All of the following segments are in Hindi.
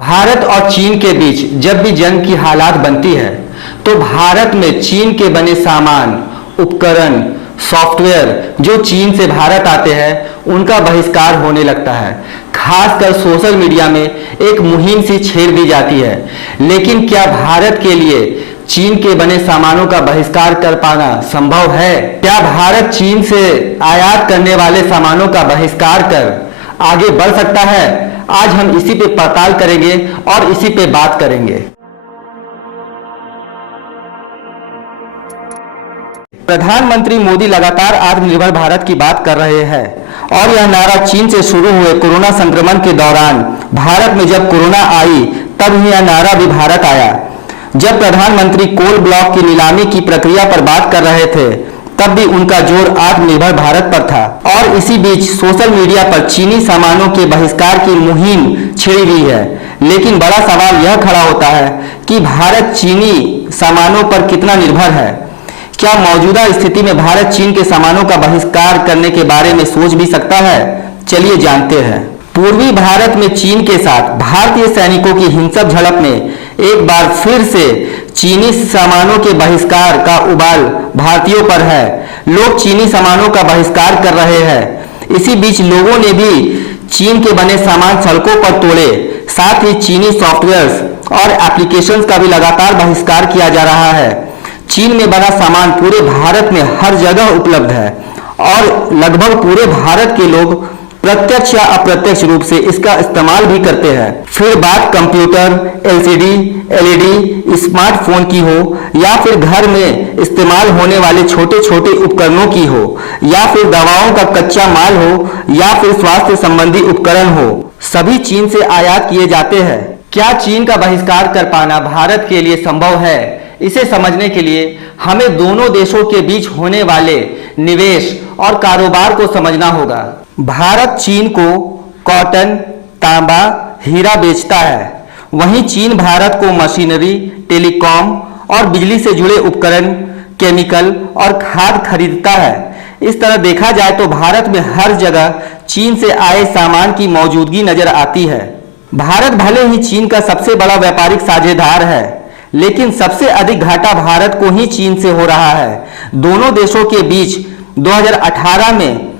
भारत और चीन के बीच जब भी जंग की हालात बनती है तो भारत में चीन के बने सामान, उपकरण, सॉफ्टवेयर जो चीन से भारत आते हैं उनका बहिष्कार होने लगता है। खासकर सोशल मीडिया में एक मुहिम सी छेड़ दी जाती है। लेकिन क्या भारत के लिए चीन के बने सामानों का बहिष्कार कर पाना संभव है? क्या भारत चीन से आयात करने वाले सामानों का बहिष्कार कर आगे बढ़ सकता है? आज हम इसी पे पड़ताल करेंगे और इसी पे बात करेंगे। प्रधानमंत्री मोदी लगातार आत्मनिर्भर भारत की बात कर रहे हैं और यह नारा चीन से शुरू हुए कोरोना संक्रमण के दौरान भारत में जब कोरोना आई तब ही यह नारा भी भारत आया। जब प्रधानमंत्री कोल ब्लॉक की नीलामी की प्रक्रिया पर बात कर रहे थे तब भी उनका जोर आत्मनिर्भर भारत पर था और इसी बीच सोशल मीडिया पर चीनी सामानों के बहिष्कार की मुहिम छिड़ी हुई है। लेकिन बड़ा सवाल यह खड़ा होता है कि भारत चीनी सामानों पर कितना निर्भर है। क्या मौजूदा स्थिति में भारत चीन के सामानों का बहिष्कार करने के बारे में सोच भी सकता है? चलिए जानते हैं। पूर्वी भारत में चीन के साथ भारतीय सैनिकों की हिंसक झड़प में एक बार फिर से चीनी सामानों के बहिष्कार का उबाल भारतीयों पर है। लोग चीनी सामानों का बहिष्कार कर रहे हैं। इसी बीच लोगों ने भी चीन के बने सामान सड़कों पर तोड़े। साथ ही चीनी सॉफ्टवेयर्स और एप्लीकेशंस का भी लगातार बहिष्कार किया जा रहा है। चीन में बना सामान पूरे भारत में हर जगह उपलब्ध है और लगभग पूरे भारत के लोग प्रत्यक्ष या अप्रत्यक्ष रूप से इसका इस्तेमाल भी करते हैं। फिर बात कंप्यूटर, एलसीडी, एलईडी, स्मार्टफोन की हो या फिर घर में इस्तेमाल होने वाले छोटे छोटे उपकरणों की हो या फिर दवाओं का कच्चा माल हो या फिर स्वास्थ्य संबंधी उपकरण हो, सभी चीन से आयात किए जाते हैं। क्या चीन का बहिष्कार कर पाना भारत के लिए संभव है? इसे समझने के लिए हमें दोनों देशों के बीच होने वाले निवेश और कारोबार को समझना होगा। भारत चीन को कॉटन, तांबा, हीरा बेचता है, वहीं चीन भारत को मशीनरी, टेलीकॉम और बिजली से जुड़े उपकरण, केमिकल और खाद खरीदता है। इस तरह देखा जाए तो भारत में हर जगह चीन से आए सामान की मौजूदगी नजर आती है। भारत भले ही चीन का सबसे बड़ा व्यापारिक साझेदार है, लेकिन सबसे अधिक घाटा भारत को ही चीन से हो रहा है। दोनों देशों के बीच 2018 में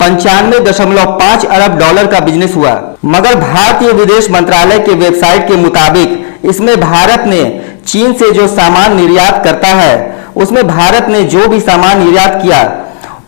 95.5 अरब डॉलर का बिजनेस हुआ, मगर भारतीय विदेश मंत्रालय के वेबसाइट के मुताबिक इसमें भारत ने चीन से जो सामान निर्यात करता है उसमें भारत ने जो भी सामान निर्यात किया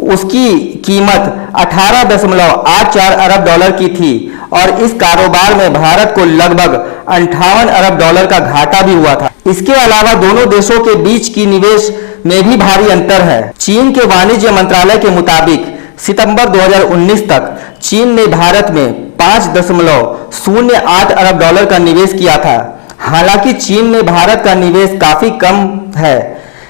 उसकी कीमत 18.84 अरब डॉलर की थी और इस कारोबार में भारत को लगभग 58 अरब डॉलर का घाटा भी हुआ था। इसके अलावा दोनों देशों के बीच की निवेश में भी भारी अंतर है। चीन के वाणिज्य मंत्रालय के मुताबिक सितंबर 2019 तक चीन ने भारत में 5.08 अरब डॉलर का निवेश किया था। हालांकि चीन में भारत का निवेश काफी कम है।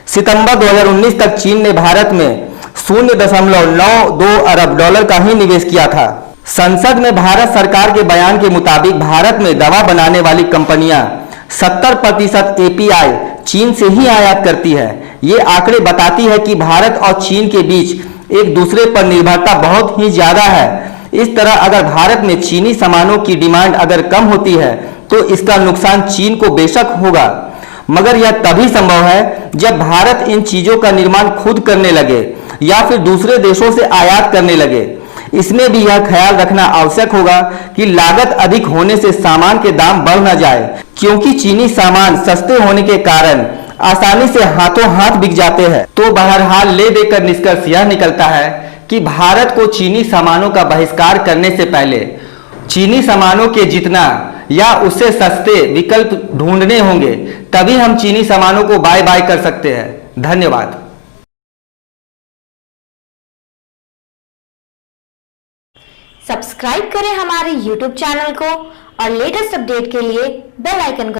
सितंबर 2019 तक चीन ने भारत में 0.92 अरब डॉलर का ही निवेश किया था। संसद में भारत सरकार के बयान के मुताबिक भारत में दवा बनाने वाली कंपनियां 70% एपीआई चीन से ही आयात करती है। ये आंकड़े बताती है कि भारत और चीन के बीच एक दूसरे पर निर्भरता बहुत ही ज्यादा है। इस तरह अगर भारत में चीनी सामानों की डिमांड अगर कम होती है तो इसका नुकसान चीन को बेशक होगा, मगर यह तभी संभव है जब भारत इन चीजों का निर्माण खुद करने लगे या फिर दूसरे देशों से आयात करने लगे। इसमें भी यह ख्याल रखना आवश्यक होगा कि लागत अधिक होने से सामान के दाम बढ़ न जाए, क्योंकि चीनी सामान सस्ते होने के कारण आसानी से हाथों हाथ बिक जाते हैं। तो बहरहाल ले देकर निष्कर्ष यह निकलता है कि भारत को चीनी सामानों का बहिष्कार करने से पहले चीनी सामानों के जितना या उससे सस्ते विकल्प ढूंढने होंगे, तभी हम चीनी सामानों को बाय बाय कर सकते हैं। धन्यवाद। सब्सक्राइब करें हमारे YouTube चैनल को और लेटेस्ट अपडेट के लिए बेल आइकन को